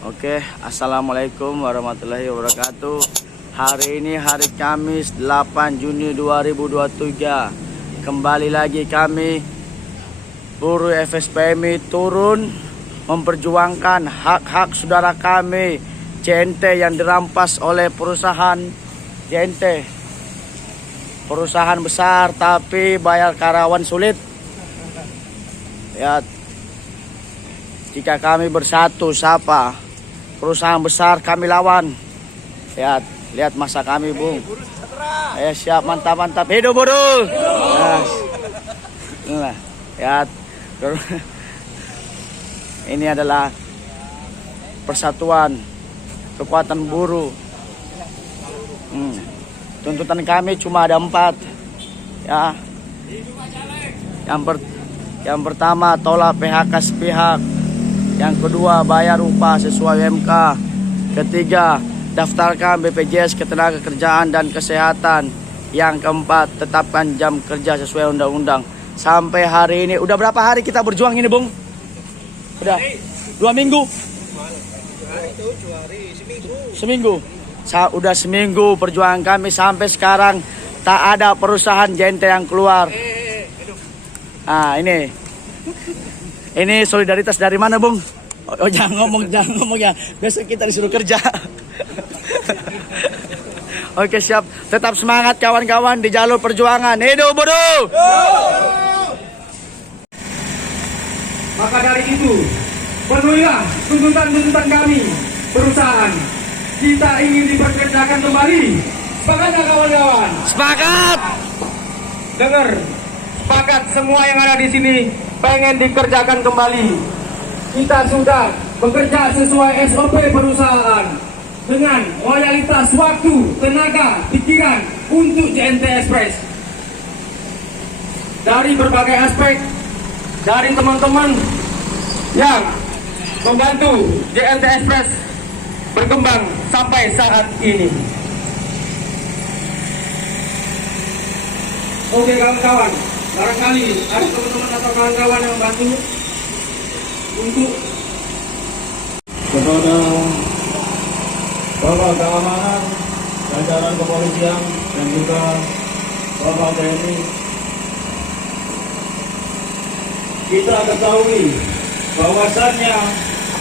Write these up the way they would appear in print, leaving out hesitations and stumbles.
Oke, assalamualaikum warahmatullahi wabarakatuh. Hari ini hari Kamis 8 Juni 2023. Kembali lagi kami buruh FSPMI turun memperjuangkan hak-hak saudara kami JNT yang dirampas oleh perusahaan JNT. Perusahaan besar tapi bayar karyawan sulit. Ya, jika kami bersatu siapa? Perusahaan besar kami lawan. Lihat masa kami, Bung. Siap, mantap. Hidup buruh. Lihat. Ini adalah persatuan kekuatan buruh. Tuntutan kami cuma ada 4. Ya. Yang pertama, tolak PHK sepihak. Yang kedua, bayar upah sesuai UMK. Ketiga, daftarkan BPJS Ketenagakerjaan dan Kesehatan. Yang keempat, tetapkan jam kerja sesuai undang-undang. Sampai hari ini, udah berapa hari kita berjuang ini, Bung? Udah 2 minggu? Seminggu. Udah seminggu perjuangan kami sampai sekarang tak ada perusahaan JNT yang keluar. Ini solidaritas dari mana, Bung? Jangan ngomong ya. Besok kita disuruh kerja. Oke, siap. Tetap semangat kawan-kawan di jalur perjuangan. Hidup buruh! Maka dari itu, penuhilah tuntutan-tuntutan kami, perusahaan. Kita ingin dipekerjakan kembali. Sepakat ya kawan-kawan? Sepakat! Dengar, sepakat semua yang ada di sini pengen dikerjakan kembali. Kita sudah bekerja sesuai SOP perusahaan dengan loyalitas waktu, tenaga, pikiran untuk JNT Express. Dari berbagai aspek, dari teman-teman yang membantu JNT Express berkembang sampai saat ini. Oke kawan-kawan, barangkali ada teman-teman atau kawan-kawan yang membantu untuk kepada Bapak Keamanan, jajaran kepolisian dan juga Bapak TNI. Kita ketahui bahwasannya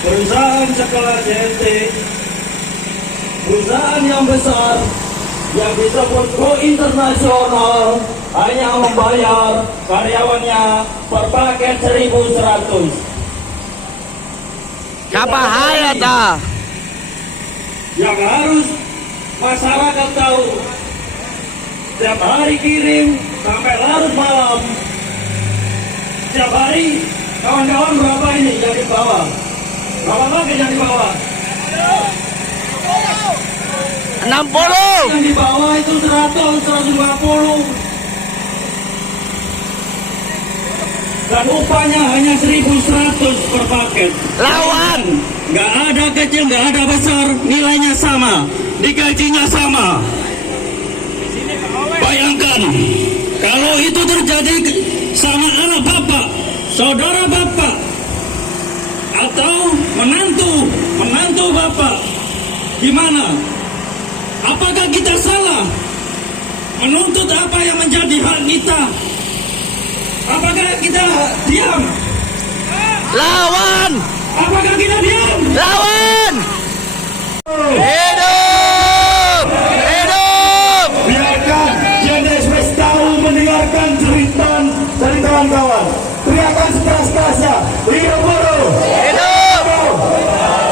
perusahaan sekolah JNT, perusahaan yang besar yang disebut go internasional, hanya membayar karyawannya per paket 1.100. Kapahaya ta? Yang harus masyarakat tahu, setiap hari kirim sampai larut malam. Setiap hari kawan-kawan berapa ini yang di bawah? Berapa lagi yang di bawah? 60. Yang di bawah itu 100, 150. Dan upahnya hanya 1.100 per paket. Lawan! Nggak ada kecil, nggak ada besar, nilainya sama, digajinya sama. Bayangkan, kalau itu terjadi sama anak bapak, saudara bapak, atau menantu bapak, gimana? Apakah kita salah menuntut apa yang menjadi hak kita? Apakah kita diam? Lawan! Apakah kita diam? Lawan! Hidup! Hidup! Biarkan JNT Express tahu mendengarkan cerita dari kawan-kawan. Teriakan sekeras-kerasnya, hidup buruh! Hidup!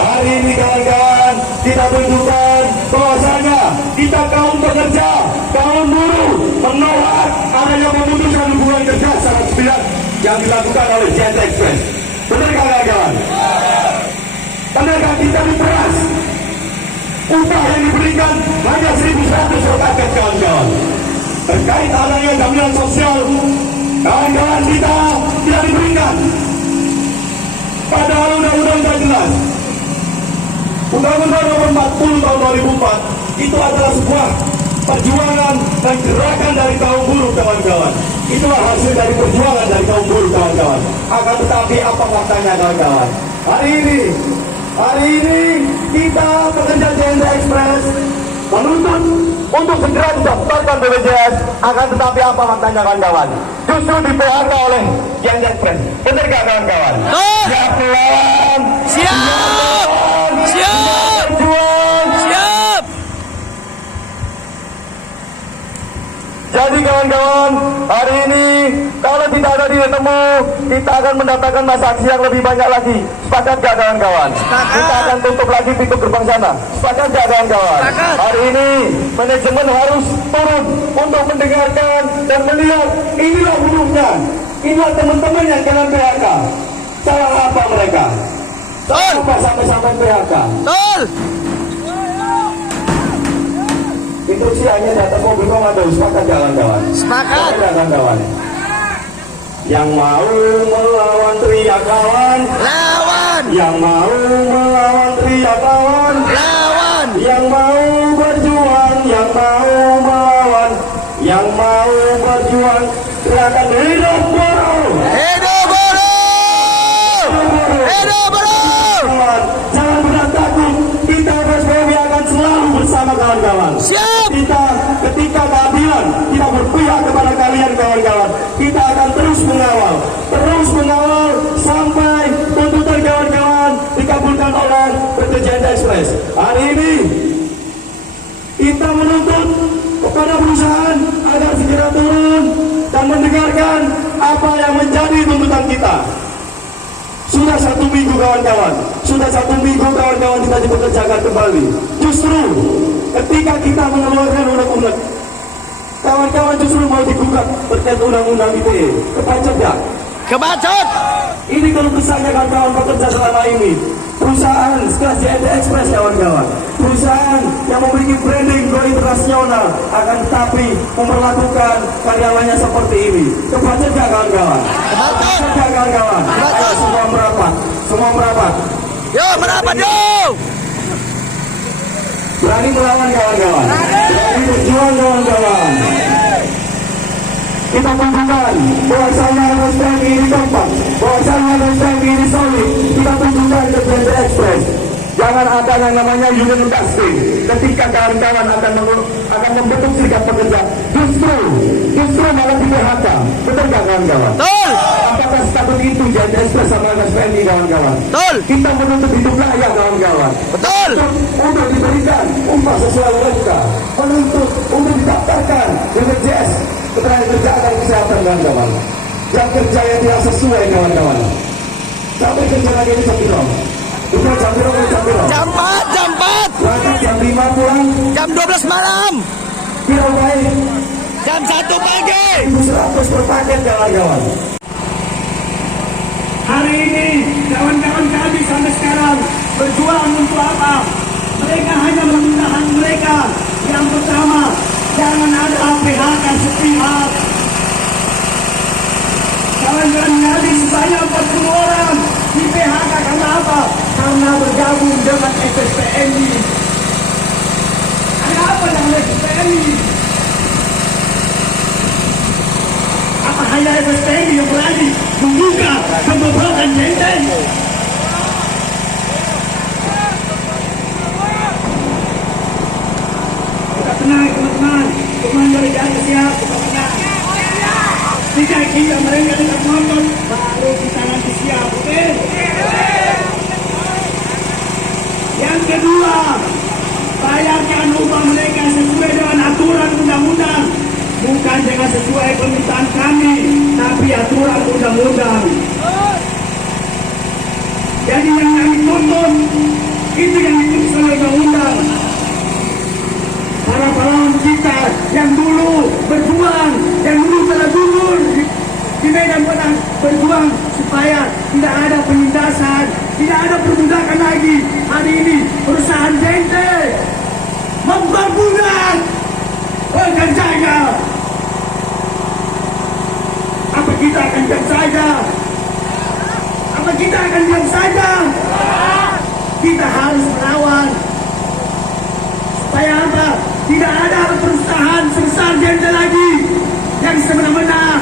Hari ini kawan-kawan, kita tunjukkan bahwasanya kita kaum pekerja, kaum buruh menolak adanya memutuskan hubungan kerja secara sepihak yang dilakukan oleh JNT Express. Benar kawan-kawan? Tenaga kita diperas, upah yang diberikan hanya 1.100 per paket kawan-kawan. Terkait adanya jaminan sosial, kawan-kawan kita tidak diberikan. Padahal undang-undang sudah jelas. Undang-undang nomor 40 tahun 2004 itu adalah sebuah perjuangan dan gerakan dari kaum buruh kawan-kawan. Itulah hasil dari perjuangan dari kaum buruh kawan-kawan. Akan tetapi apa faktanya kawan-kawan? Hari ini kita pekerja JNT Express menuntut untuk segera didaftarkan BPJS. Akan tetapi apa faktanya kawan-kawan? Justru di PHK oleh JNT Express. Benar gak kawan-kawan? Siap melawan. Siap. Siap. Berjuang. Siap. Jadi kawan-kawan, hari ini kalau tidak ada titik temu, kita akan mendatangkan masa aksi yang lebih banyak lagi. Sepakat gak kawan-kawan? Sepakat. Kita akan tutup lagi pintu gerbang sana. Sepakat gak kawan-kawan? Sepakat. Hari ini manajemen harus turun untuk mendengarkan dan melihat inilah buruhnya. Inilah teman-teman yang kena PHK. Salah apa mereka? Salah apa sampai PHK? Betul. Instruksi hanya datang mobil komando. Sepakat kawan-kawan? Sepakat. Kawan-kawan. Yang mau melawan teriak kawan. Lawan. Yang mau melawan teriak kawan. Lawan. Yang mau berjuang, yang mau melawan, yang mau berjuang, teriakan hidup buruh. Hidup buruh. Hidup buruh. Kawan, jangan pernah takut. Kita PSBB akan selalu bersama kawan-kawan. Siap. Kita ketika keadilan tidak berpihak kepada kalian kawan-kawan, kita akan terus mengawal sampai tuntutan kawan-kawan dikabulkan oleh PT JNT Express. Hari ini kita menuntut kepada perusahaan agar segera turun dan mendengarkan apa yang menjadi tuntutan kita. Sudah 1 minggu kawan-kawan, kita dipekerjakan kembali. Justru ketika kita mengeluarkan undang-undang, kawan-kawan justru mau digugat terkait undang-undang ITE. Kebaca ya? Kebacut. Ini kalau besarnya kawan-kawan bekerja selama ini. Perusahaan sekelas JNT Express kawan-kawan, perusahaan yang memiliki branding go internasional, akan tetapi memperlakukan karyawannya seperti ini. Kebaca gak kawan-kawan? Kebacut. Gak kawan-kawan? Kebacut. Semua merapat. Yo, merapat yo. Berani melawan kawan-kawan. Berani berjuang kawan-kawan. Kita tunjukkan bahwasanya RSPMI ini kompak, bahwasanya RSPMI ini solid. Kita tunjukkan ke JNT Express. Jangan ada yang namanya union industry. Ketika kawan-kawan akan membentuk serikat pekerja, justru malah di PHK. Betul gak kawan-kawan? Betul. Apakah status itu JNT Express sama RSPMI kawan-kawan? Betul. Kita menuntut hidup layak kawan-kawan. Betul. Untuk diberikan upah sesuai UMK, menuntut untuk didaftarkan BPJS ketenagakerjaan kesehatan kawan-kawan. Jam kerja yang tidak sesuai kawan-kawan. Sampai kerja lagi ini jam berapa? Udah jam berapa? Jam 4. Berangkat jam 5 pulang. Jam 12 malam. Tidak baik. Jam 1 pagi. 100 per paket kawan-kawan. Hari ini kawan-kawan kami sampai sekarang berjuang untuk apa? Mereka hanya meminta mereka. Yang pertama, jangan ada PHK sepihak. Kawan-kawan kami sebanyak 40 orang di PHK karena apa? Karena bergabung dengan FSPNI. Ada apa dengan FSPNI? Apa hanya FSPNI yang berani membuka pembebasan JNT? Kita tenang teman-teman, komando di atas siap, kita tenang. Jika kita mereka tidak nonton, baru kita nanti siap, oke? Yang kedua, bayarkan upah mereka sesuai dengan aturan undang-undang, bukan dengan sesuai permintaan kami, tapi aturan undang-undang. Jadi yang kami tuntut itu yang ditulis oleh undang-undang. Para pahlawan kita yang dulu berjuang, yang dulu telah gugur di medan perang, berjuang supaya tidak ada penindasan, tidak ada perbudakan lagi. Hari ini perusahaan JNT memperbudak pekerjanya. Apa kita akan diam saja? Apa kita akan diam saja? Kita harus melawan. Supaya apa? Tidak ada perusahaan sebesar JNT lagi yang semena-mena.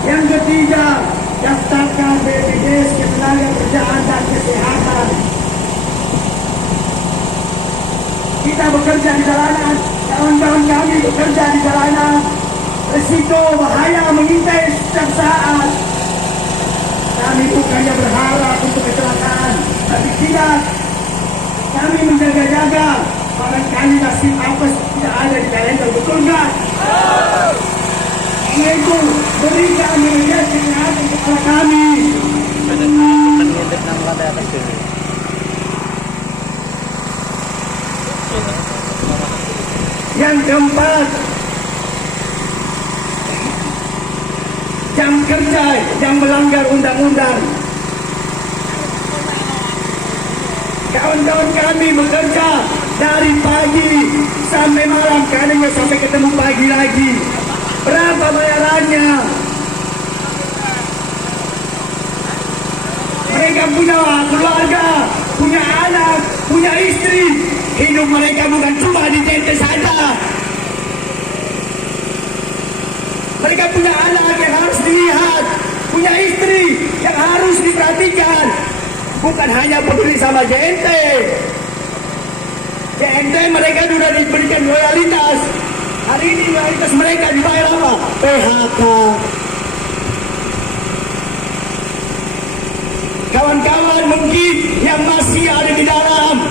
Yang ketiga, daftarkan BPJS ketenagakerjaan Ketenagakerjaan dan Kesehatan. Kita bekerja di jalanan, kawan-kawan kami bekerja di jalanan. Risiko bahaya mengintai setiap saat. Kami bukannya berharap untuk kecelakaan, tapi tidak. Kami menjaga-jaga. Barangkali nasib apes tidak ada di kalender, betul nggak? Karena itu berikan melihat kesehatan kepada kami. Yang keempat, jam kerja yang melanggar undang-undang. Kawan-kawan kami bekerja dari pagi sampai malam, kadangnya sampai ketemu pagi lagi. Berapa bayarannya? Mereka punya keluarga, punya anak, punya istri. Hidup mereka bukan cuma di JNT saja. Mereka punya anak yang harus dilihat, punya istri yang harus diperhatikan. Bukan hanya peduli sama JNT. JNT mereka sudah diberikan loyalitas. Hari ini loyalitas mereka dibayar apa? PHK. Kawan-kawan mungkin yang masih ada di dalam,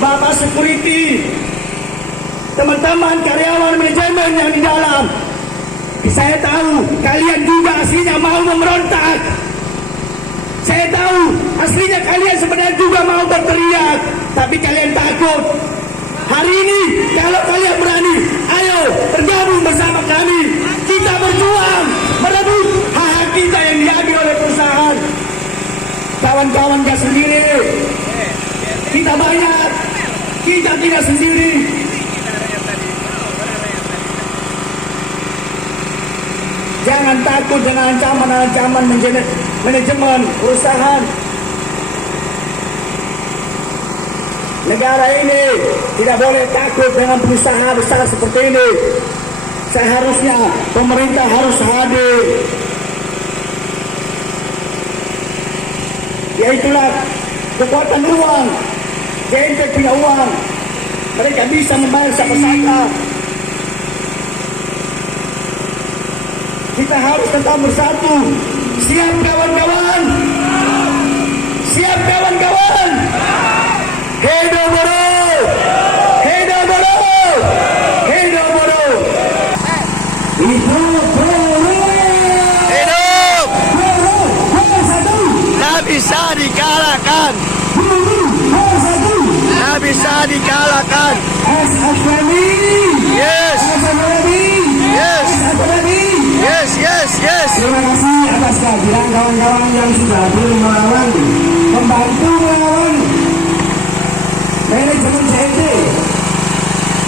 Bapak security, teman-teman karyawan manajemen yang di dalam, saya tahu kalian juga aslinya mau memberontak. Saya tahu aslinya kalian sebenarnya juga mau berteriak, tapi kalian takut. Hari ini kalau kalian berani, ayo bergabung bersama kami. Kita berjuang merebut hak kita yang diambil oleh perusahaan. Kawan-kawan gak sendiri, kita banyak, kita tidak sendiri. Jangan takut dengan ancaman-ancaman manajemen perusahaan. Negara ini tidak boleh takut dengan perusahaan besar seperti ini. Seharusnya pemerintah harus hadir. Yaitulah kekuatan uang. JNT punya uang. Mereka bisa membayar siapa-siapa. Kita harus tetap bersatu. Siap kawan-kawan? Siap kawan-kawan? Hidup buruh! Hidup buruh! Hidup buruh! Hidup buruh! Hidup! Buruh! Bersatu! Tak bisa dikalahkan. Buruh! Bersatu! Tak bisa dikalahkan. As-Aswami! Yes! As-Aswami! Yes! As-Aswami! Yes, yes, yes. Terima kasih atas kehadiran kawan-kawan yang sudah hadir melawan, membantu melawan manajemen JNT,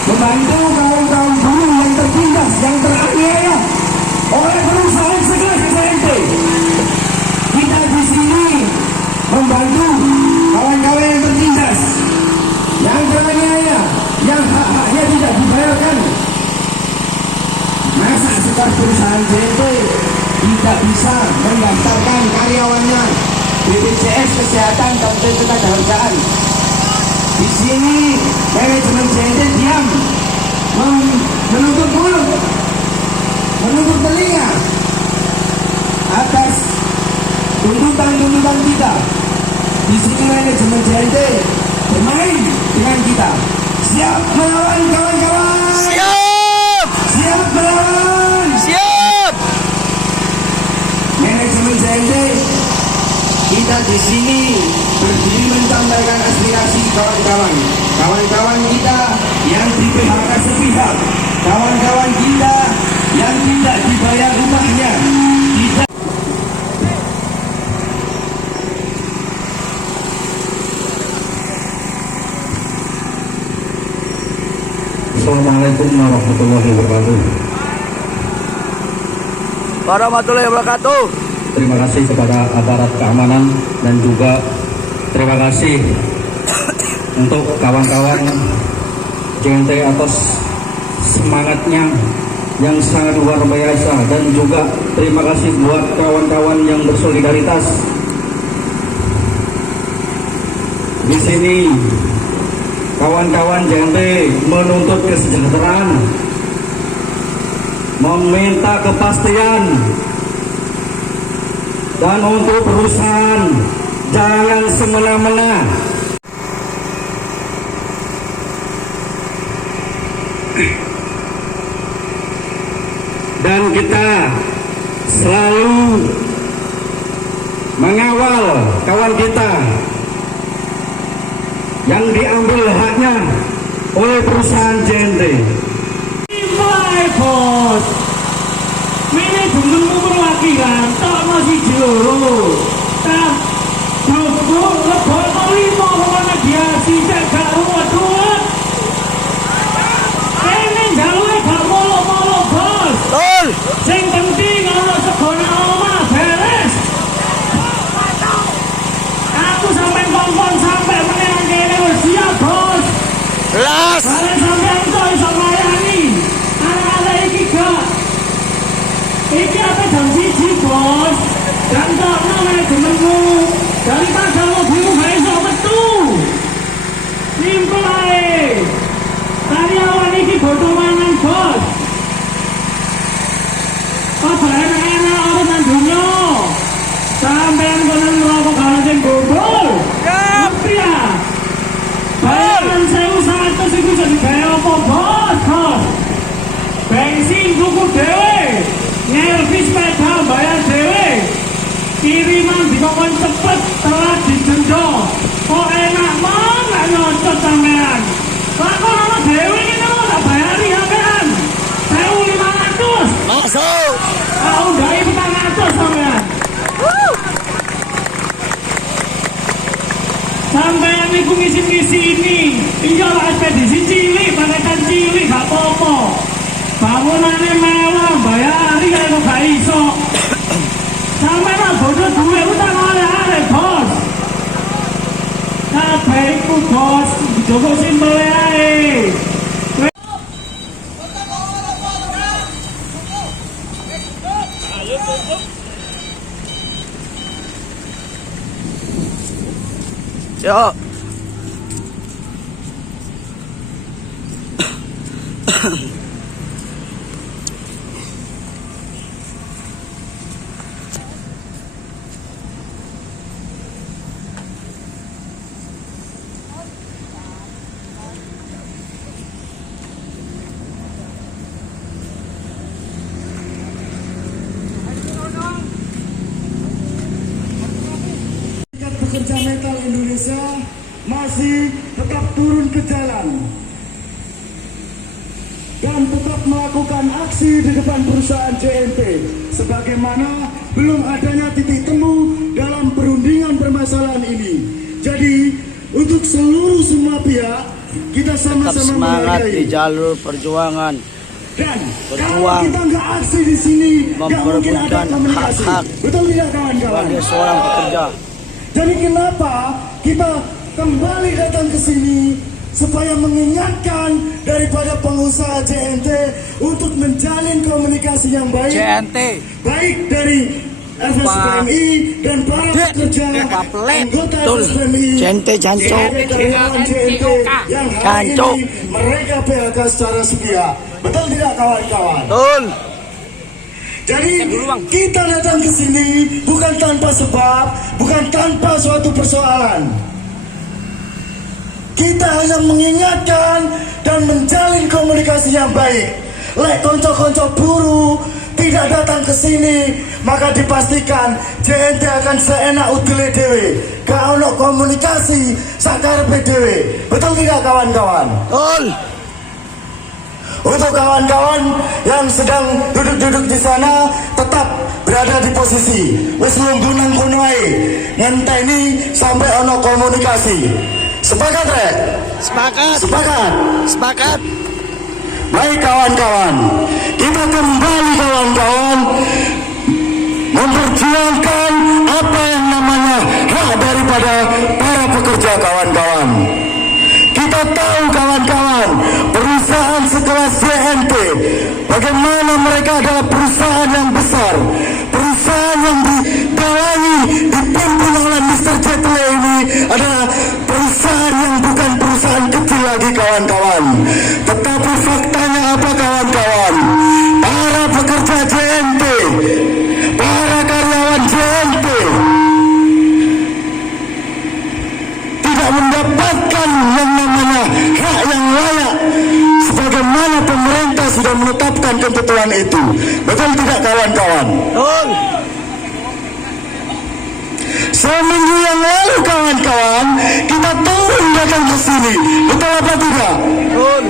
membantu kawan-kawan buruh yang tertindas, yang teraniaya oleh perusahaan sekelas JNT. Kita di sini membantu kawan-kawan yang tertindas, yang teraniaya, yang hak-haknya tidak dibayarkan. Masa sebuah perusahaan JNT tidak bisa mendaftarkan karyawannya BPJS Kesehatan dan Ketenagakerjaan? Di sini manajemen JNT diam, menutup mulut, menutup telinga atas tuntutan-tuntutan kita. Di sini manajemen JNT bermain dengan kita. Siap melawan kawan-kawan? Siap! Siap melawan? Siap! Manajemen JNT, kita di sini berdiri menyampaikan aspirasi kawan-kawan. Kawan-kawan kita yang di PHK sepihak, kawan-kawan kita yang tidak dibayar upahnya, tidak. Assalamualaikum warahmatullahi wabarakatuh. Warahmatullahi wabarakatuh. Terima kasih kepada aparat keamanan dan juga terima kasih untuk kawan-kawan JNT atas semangatnya yang sangat luar biasa, dan juga terima kasih buat kawan-kawan yang bersolidaritas sini kawan-kawan JNT menuntut kesejahteraan, meminta kepastian, dan untuk perusahaan jangan semena-mena. Dan kita selalu mengawal kawan kita yang diambil haknya oleh perusahaan JNT. Bos, manajemen perwakilan tak masih jero. Tak cukup lebih kelima mediasi gak ruwet-ruwet. Ini jalurnya gak molo-molo bos. Betul. Sing penting ana segone omah beres. Aku sampai kompon sampai menang kene wis siap bos. Jelas. Kalian sampai itu iso nglayani. Anak-anak iki gak. Iki apa jam 1 bos. Dan tokno manajemenmu. Daripada mobilmu gak iso metu. Simpel ae. Karyawan iki butuh mangan bos. Apa enak-enak urusan dunia. Sampean kono ngerokok kalau sing bobol. Ngerti ya? Bayaran 1.100 itu jadi gaya apa bos, bos? Bensin tuku dewe, nyervis sepeda bayar dewe, kiriman dikongkon cepet telat didenda. Kok enak banget nyocot sampean? Lakon ana dewe ini lho tak bayari sampean. 1.500. Masuk. Aku dari 400 sampean. Sampean niku ngisi-ngisi ini. Iya lah ekspedisi cilik, paketan cilik gak apa-apa. Bangunane mewah, bayari kaya gak iso. Sampean lah bodoh duwe utang arek-arek, bos. Kabeh iku bos, jogo simpel ae. Yo. Pekerja metal Indonesia masih tetap turun ke jalan dan tetap melakukan aksi di depan perusahaan JNT sebagaimana belum adanya titik temu dalam perundingan permasalahan ini. Jadi untuk seluruh semua pihak kita Tetap sama-sama semangat di menghargai jalur perjuangan. dan kalau berjuang, kita nggak aksi di sini nggak mungkin ada memperebutkan komunikasi. hak-hak Betul tidak kawan-kawan? sebagai seorang pekerja. Jadi kenapa kita kembali datang ke sini supaya mengingatkan daripada pengusaha JNT untuk menjalin komunikasi yang baik, baik dari FSPMI dan para pekerja anggota Betul. FSPMI, JNT jancok. karyawan JNT yang hari Jancok. ini mereka PHK secara sepihak. Betul tidak kawan-kawan? Betul. Jadi kita datang ke sini bukan tanpa sebab, bukan tanpa suatu persoalan. Kita hanya mengingatkan dan menjalin komunikasi yang baik. Lek konco-konco buruh tidak datang ke sini, maka dipastikan JNT akan seenak udele dewe. Gak ono komunikasi sakarepe dewe. Betul tidak kawan-kawan? Betul. Untuk kawan-kawan yang sedang duduk-duduk di sana tetap berada di posisi wis lungguh nang kono ae ngenteni sampai ono komunikasi. Sepakat rek? Sepakat. Sepakat. Sepakat. Baik kawan-kawan, kita kembali kawan-kawan memperjuangkan apa yang namanya hak daripada para pekerja kawan-kawan. Kita tahu kawan-kawan, perusahaan sekelas JNT, bagaimana mereka adalah perusahaan yang besar, perusahaan yang dipimpin oleh Mr. Jetle ini adalah perusahaan ketentuan itu. Betul tidak kawan-kawan? Betul. Seminggu yang lalu kawan-kawan, kita turun datang ke sini. Betul apa tidak? Betul.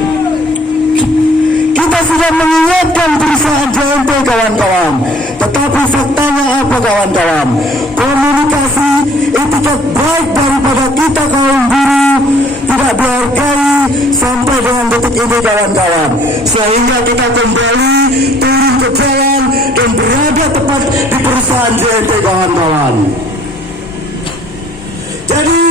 Kita sudah mengingatkan perusahaan JNT kawan-kawan. Tetapi faktanya apa kawan-kawan? Komunikasi etiket baik daripada kita kaum buruh tidak dihargai sampai dengan detik ini kawan-kawan. Sehingga kita kembali turun ke jalan dan berada tepat di perusahaan JNT kawan-kawan. Jadi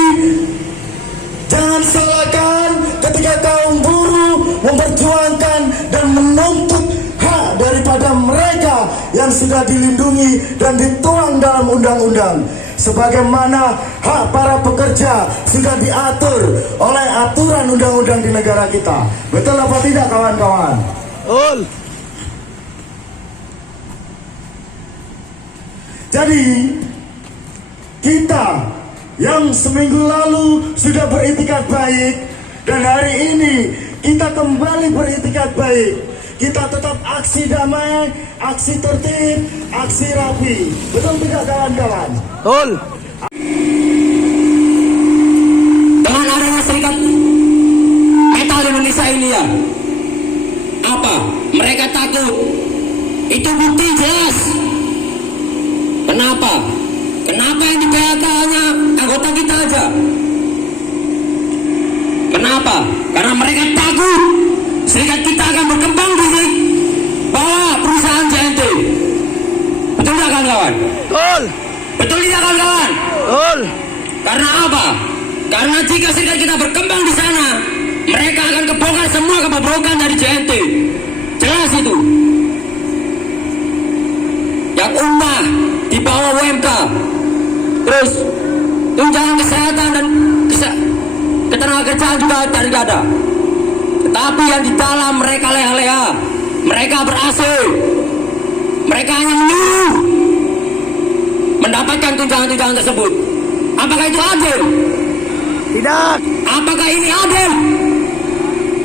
jangan salahkan ketika kaum buruh memperjuangkan dan menuntut hak daripada mereka yang sudah dilindungi dan dituang dalam undang-undang. Sebagaimana hak para pekerja sudah diatur oleh aturan undang-undang di negara kita. Betul apa tidak kawan-kawan? Betul. Jadi kita yang seminggu lalu sudah beritikat baik dan hari ini kita kembali beritikat baik. Kita tetap aksi damai, aksi tertib, aksi rapi. Betul tidak kawan-kawan? Betul. Dengan adanya Serikat Metal Indonesia ini ya, apa? Mereka takut. Itu bukti jelas. Kenapa? Kenapa yang di PHK hanya anggota kita aja? Kenapa? Karena mereka takut serikat kita akan berkembang di bawah perusahaan JNT. Betul tidak kawan-kawan? Betul. Betul tidak kawan-kawan? Betul. Karena apa? Karena jika serikat kita berkembang di sana, mereka akan kebongkar semua kebobrokan dari JNT. Jelas itu. Yang upah di bawah UMK, terus tunjangan kesehatan dan ketenagakerjaan juga tidak ada. Tetapi yang di dalam mereka leha-leha, mereka ber-AC, mereka hanya menyuruh mendapatkan tunjangan-tunjangan tersebut. Apakah itu adil? Tidak. Apakah ini adil?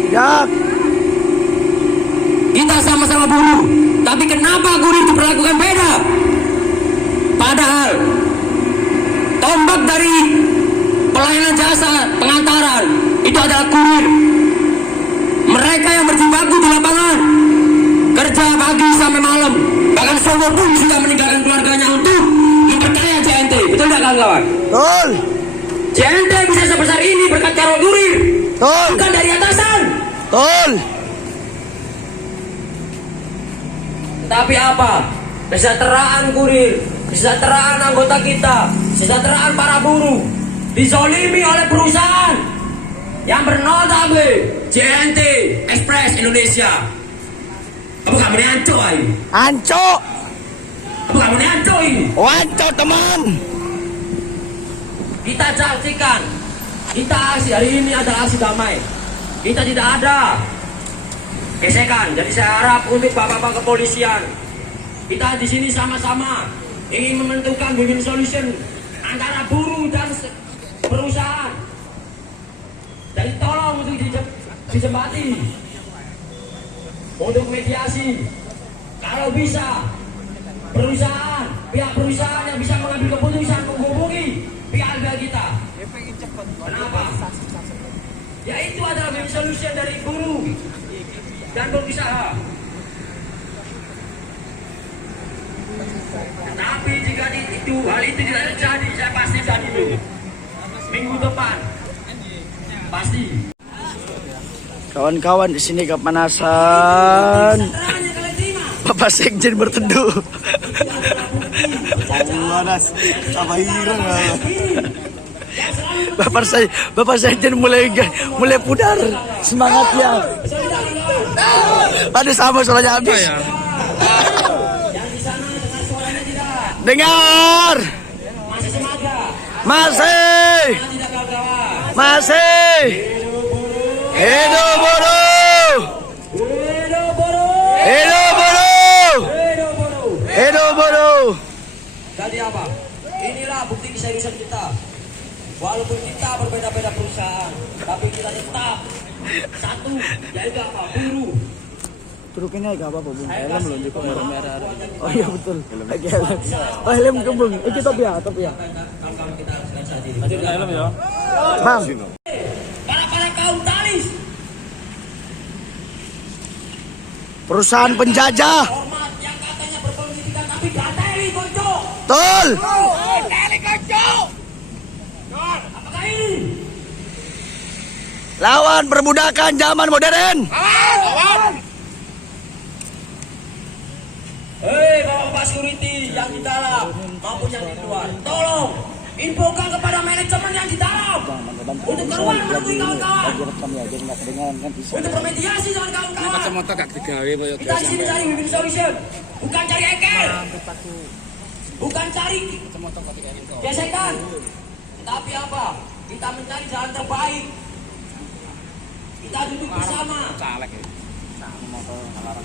Tidak. Kita sama-sama buruh, tapi kenapa buruh diperlakukan beda? Padahal tombak dari pelayanan jasa pengantaran itu adalah kurir. Mereka yang berjibaku di lapangan, kerja pagi sampai malam, bahkan seumur pun sudah meninggalkan keluarganya untuk memperkaya JNT. Betul tidak kawan-kawan? Betul. JNT bisa sebesar ini berkat karo kurir, Betul. bukan dari atasan. Betul. Tapi apa? Kesejahteraan kurir, kesejahteraan anggota kita, kesejahteraan para buruh dizolimi oleh perusahaan yang bernotabe JNT Express Indonesia. Apa kamu ini anco ini? Anco. Apa kamu ini anco ini? Anco teman. Kita saksikan, kita aksi hari ini adalah aksi damai. Kita tidak ada gesekan. Jadi saya harap untuk bapak-bapak kepolisian, kita di sini sama-sama ingin menentukan win-win solution antara buruh dan perusahaan. Jadi tolong untuk dijembati, untuk mediasi. Kalau bisa perusahaan, pihak perusahaan yang bisa mengambil keputusan menghubungi pihak kita. Kenapa? Ya itu adalah win solution dari buruh dan berusaha. Tapi jika hal itu tidak terjadi, saya pastikan itu minggu depan pasti. Kawan-kawan di sini kepanasan. Bapak Sekjen berteduh. Bapak Sekjen mulai pudar semangatnya. Aduh sama suaranya habis. Dengar. Masih. Hidup buruh. Hidup buruh. Hidup buruh. Jadi apa? Inilah bukti keseriusan kita. Walaupun kita berbeda-beda perusahaan, tapi kita tetap satu, yaitu apa? Buruh. Cerukinnya gak apa-apa, Bung. Helm loh, di merah. Oh iya betul. Lagi helm. Oh helm ke Bung. Iki top ya. Helm ya. Bang. Para kaum talis. Perusahaan penjajah. Hormat yang katanya berpendidikan tapi gak teli konco. Betul. Teli konco. Apakah ini? Lawan perbudakan zaman modern. Lawan. Hei bapak security yang di dalam maupun yang di luar, tolong infokan kepada manajemen yang di dalam untuk keluar menemui kawan-kawan, untuk bermediasi dengan kawan-kawan. Kita di sini cari win-win solution, bukan cari ekel, bukan cari gesekan, tapi apa? Kita mencari jalan terbaik. Kita duduk bersama.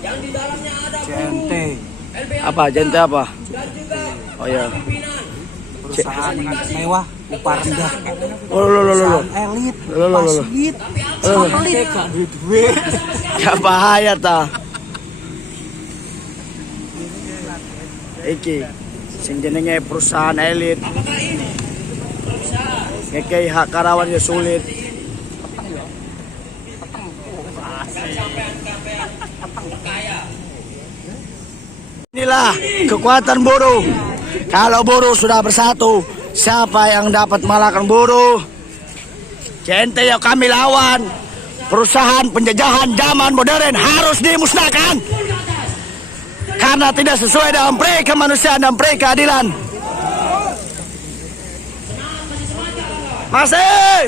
Yang di dalamnya ada guru, LBH Apa? Jente apa? dan juga Oh iya. pimpinan. Perusahaan mewah, upah rendah, Lo. elit, Lo. pasit, pelit, duit. Gak bahaya ta. Iki sing jenenge perusahaan elit. Apakah ini perusahaan Ngekei hak karyawan ya sulit. kaya? Inilah kekuatan buruh. Kalau buruh sudah bersatu, siapa yang dapat mengalahkan buruh? Jente yang kami lawan. Perusahaan penjajahan zaman modern harus dimusnahkan. Karena tidak sesuai dengan peri kemanusiaan dan peri keadilan. Masih.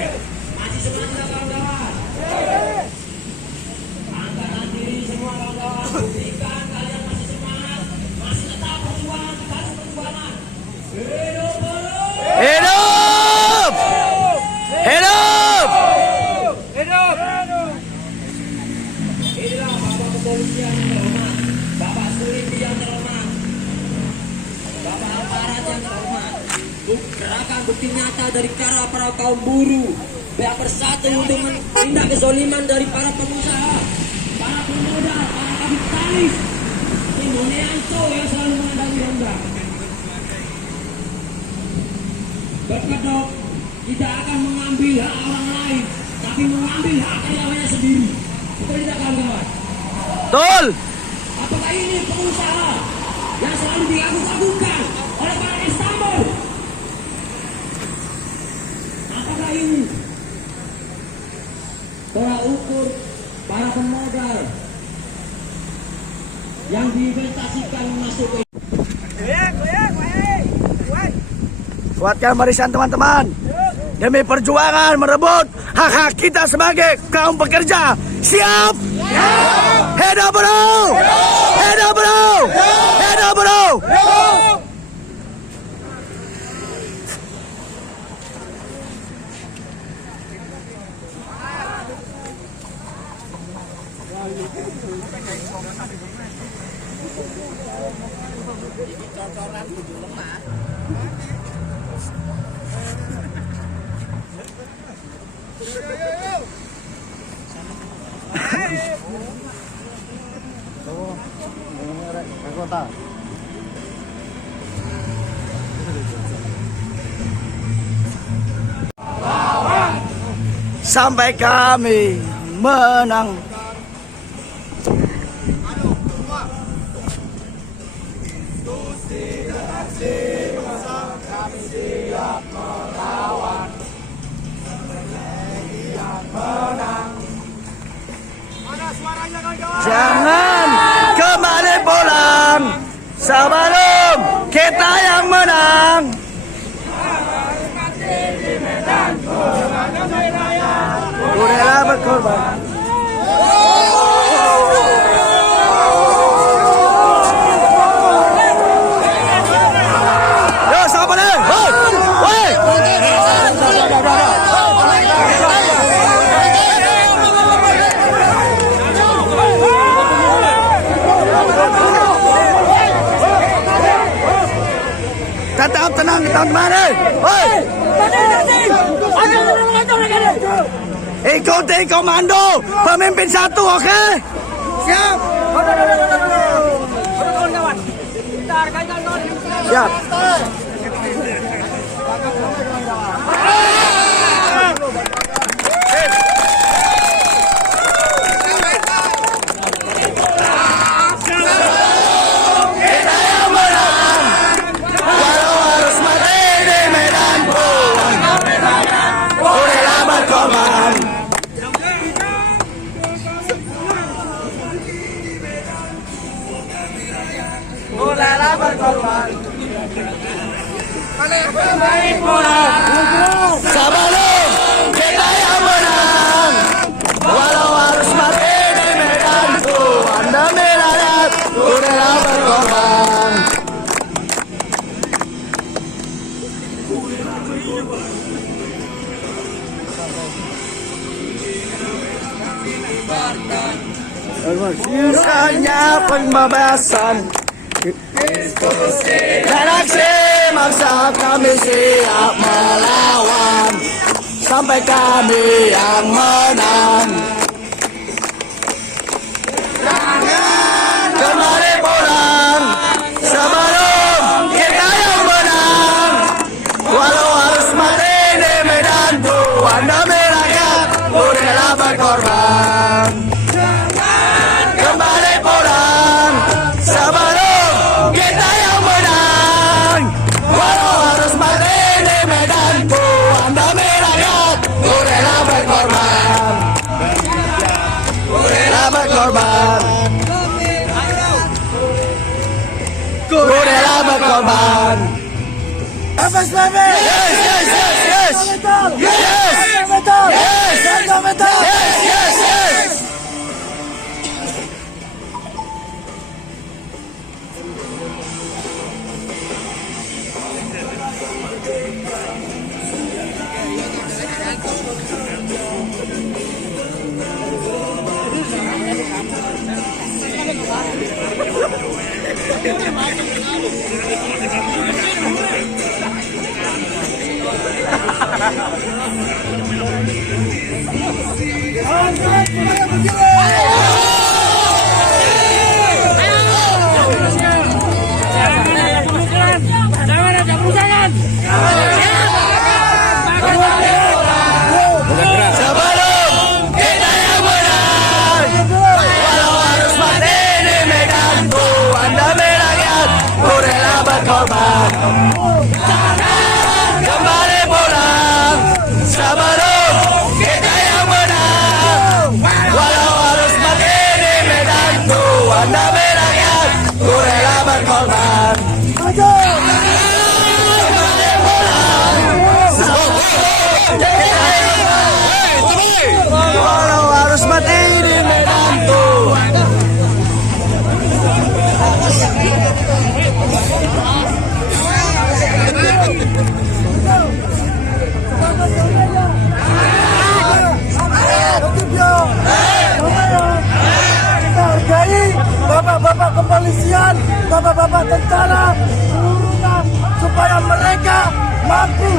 Hidup! Hidup! Inilah Bapak Kepolisian yang terhormat, Bapak Security yang terhormat, Bapak aparat yang terhormat. Gerakan bukti nyata dari para kaum buruh yang bersatu untuk menindak kezoliman dari para pengusaha, para pemodal, para kapitalis, Indoneanto yang selalu menandai rendah. Berkedok tidak akan mengambil hak orang lain, tapi mengambil hak karyawannya sendiri. Betul tidak kawan-kawan? Betul! Apakah ini pengusaha yang selalu diagung-agungkan oleh para Istanbul? Apakah ini tolak ukur para pemodal yang diinvestasikan masuk ke Kuatkan barisan teman-teman. Demi perjuangan merebut hak-hak kita sebagai kaum pekerja. Siap? Hidup buruh! Hidup buruh! Hidup buruh! Sampai kami menang. Jangan kembali pulang sebelum kita yang menang. Ku rela berkorban. Yo, siapa nih? Woi! Tetap tenang teman-teman. Woi! Ikuti komando pemimpin satu, oke? Siap. Siap. Sebelum kita yang menang, walau harus mati di medan tuan demi rakyat, ku rela berkorban. Sisanya pembebasan dan aksi maksa kami siap melawan sampai kami yang menang. Kembali pulang sebelum kita yang menang, walau harus mati di medan tuan demi rakyat, ku rela berkorban. Kembali pulang sebelum kita yang menang, walau harus mati di medan tuan demi rakyat, ku rela berkorban. Ku rela berkorban. Ku rela berkorban. Yes, yes, yes, yes. Yes, yes, yes, yes. Sebelum kita yang menang, walau harus mati di medan tuan demi rakyat, ku rela berkorban. Kembali pulang sebelum kita yang menang, walau harus mati di medan tuan demi rakyat, ku rela berkorban. Kembali pulang walau harus mati di medan tuan. Kita hargai bapak-bapak kepolisian, bapak-bapak tentara, seluruhnya, supaya mereka mampu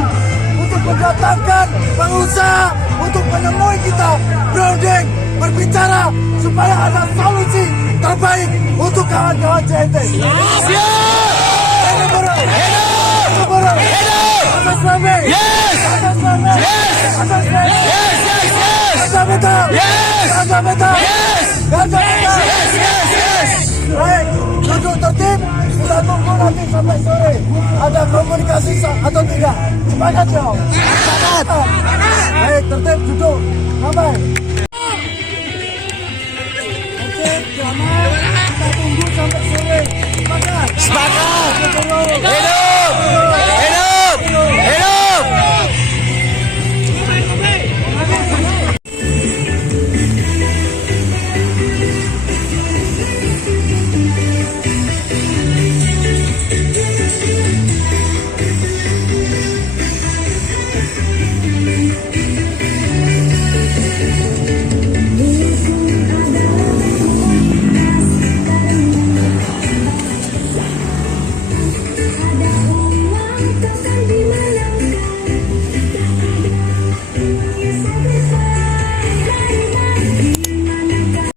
untuk mendatangkan pengusaha untuk menemui kita, browsing, berbicara supaya ada solusi terbaik untuk kawan-kawan JNT. Atas Nabi. Yes! Atas Nabi. Yes! Atas Nabi. Yes, yes, yes! Gajah Meta. Yes! Gajah Meta. Yes! Gajah Meta. Yes, yes, yes! Baik, duduk tertib. Kita tunggu nanti sampai sore. Ada komunikasi atau tidak? Sepakat jauh. Sepakat. Baik, tertib, duduk. Ramai. Tertib, damai. Kita tunggu sampai sore. Sepakat. Sepakat! Hidup! Hidup! Hidup! Ada